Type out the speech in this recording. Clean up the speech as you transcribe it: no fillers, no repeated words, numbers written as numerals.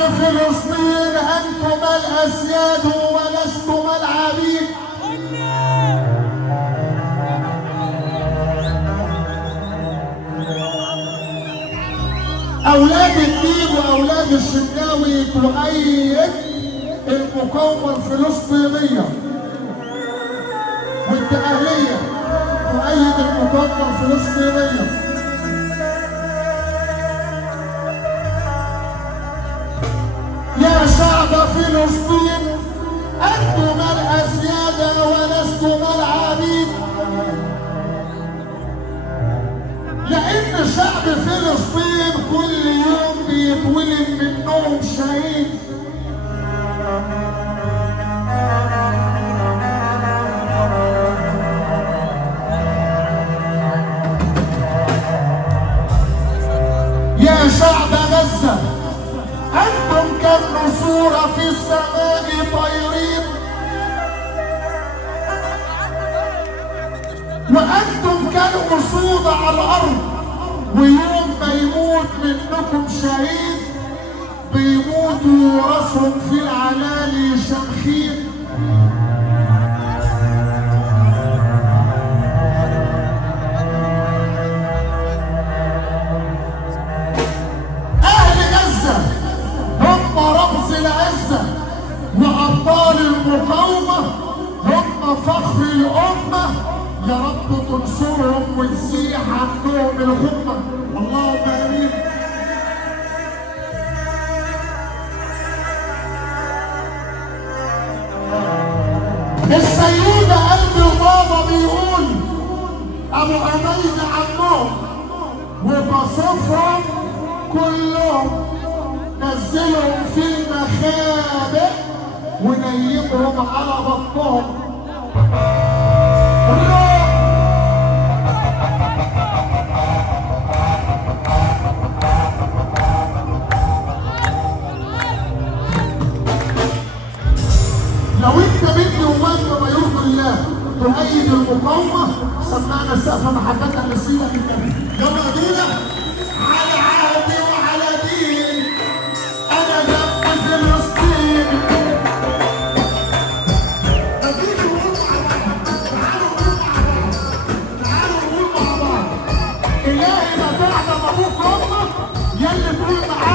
فلسطين أنتم الأسياد ولستم العبيد. أولاد الدين وأولاد الشناوي تؤيد المقاومة الفلسطينية، والدقهلية تؤيد المقاومة الفلسطينية. يا شعب فلسطين أنتم الأسياد ولستم العبيد، لأن شعب فلسطين كل يوم بيتولد منهم شهيد. يا شعب غزة أنتم كالنسور في السماء طيرين، وأنتم كالأسود على الأرض، ويوم ما يموت منكم شهيد بيموتوا وراسهم في العلالي شمخين. أهل غزة هم رمز العزة وأبطال المقاومة، هم فخر الأمة. يا رب تنصرهم وتزيح عنهم الغمة، اللهم آمين. السيدة قلب بابا بيقول أبو عميد عنهم وبصفهم كلهم، نزلهم في المخابئ ونيمهم على بطنهم. لو انت مني ومن ما يرضي الله تؤيد المقاومه، سمعنا السقف محبه لسيدك النبي. يلا بينا. على عهدي وعلى ديني انا جنب فلسطين. نبينا نقول مع بعض، تعالوا نقول مع بعض، تعالوا نقول مع بعض. الهي ما تعلم ابوك وامك يلي تقول مع